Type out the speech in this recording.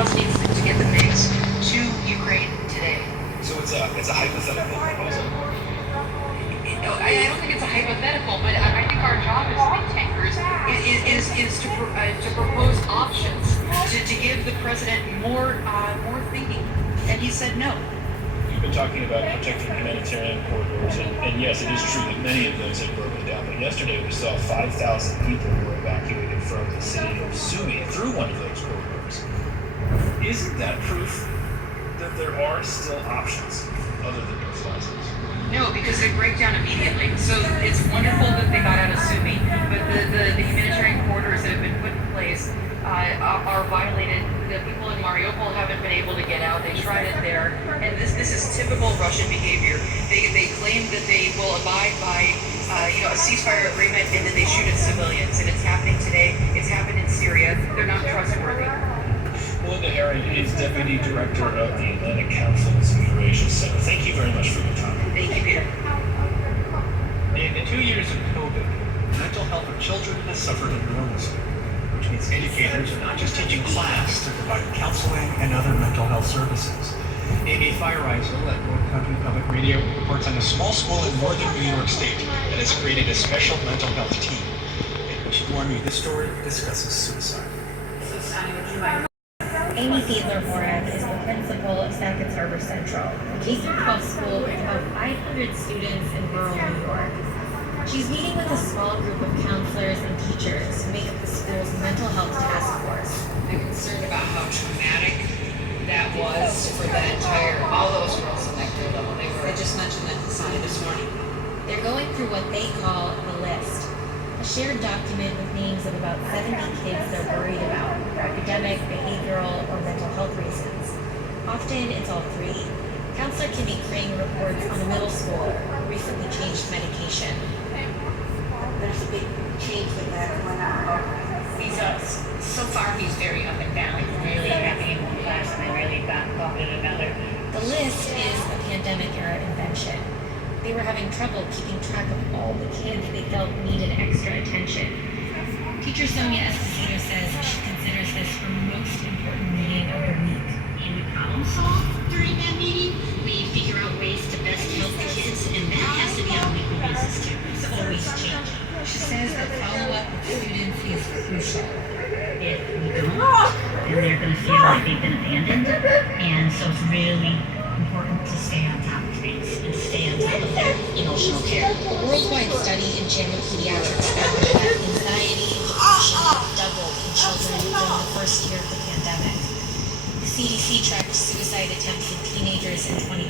House needs to get the MiGs to Ukraine today. So it's a hypothetical proposal. I don't think it's a hypothetical, but I think our job as think tankers is to propose options, to give the president more thinking, and he said no. You've been talking about protecting humanitarian corridors, and yes, it is true that many of those have broken down. But yesterday we saw 5,000 people were evacuated from the city of Sumy through one of those corridors. Isn't that proof that there are still options other than those licenses? No, because they break down immediately. So it's wonderful that they got out of Sumy, but the humanitarian corridors that have been put in place are violated. The people in Mariupol haven't been able to get out. They tried it there, and this is typical Russian behavior. They claim that they will abide by a ceasefire agreement, and then they shoot at civilians. And it's happening today. It's happened in Syria. They're not trustworthy. Melinda Herring is Deputy Director of the Atlantic Council's Eurasia Center. Thank you very much for your time. Thank you, Peter. In the 2 years of COVID, the mental health of children has suffered enormously, which means educators are not just teaching class, they're providing counseling and other mental health services. Amy Feireisel at North Country Public Radio reports on a small school in northern New York State that has created a special mental health team. And she warned me this story discusses suicide. Amy Fiedler-Moran is the principal of Sackett's Harbor Central, a K-12 school with about 500 students in rural New York. She's meeting with a small group of counselors and teachers who make up the school's mental health task force. I'm concerned about how traumatic that was for all those girls in that grade level. They just mentioned that to Sonny this morning. They're going through what they call the list, a shared document with names of about 70 kids they're worried about for academic, behavioral, or mental health reasons. Often it's all three. Counselor Kimmy Crane reports on a middle schooler who recently changed medication. There's a big change with that going on. So far he's very up and down, really happy in one class and then really bumped in another. The list is a pandemic-era invention. They were having trouble keeping track of all the kids they felt needed extra attention. Teacher Sonia Esposito says she considers this her most important meeting of the week. And we problem solve during that meeting. We figure out ways to best help the kids, and that has to be on a weekly basis too. It's always changing. She says that follow-up with students is crucial. If we don't, then they're going to feel like they've been abandoned, and so it's really important to stay on top of things and stay on top of their emotional care. A worldwide study in JAMA Pediatrics found that anxiety and depression doubled in children during the first year of the pandemic. The CDC tracked suicide attempts in teenagers in 2020.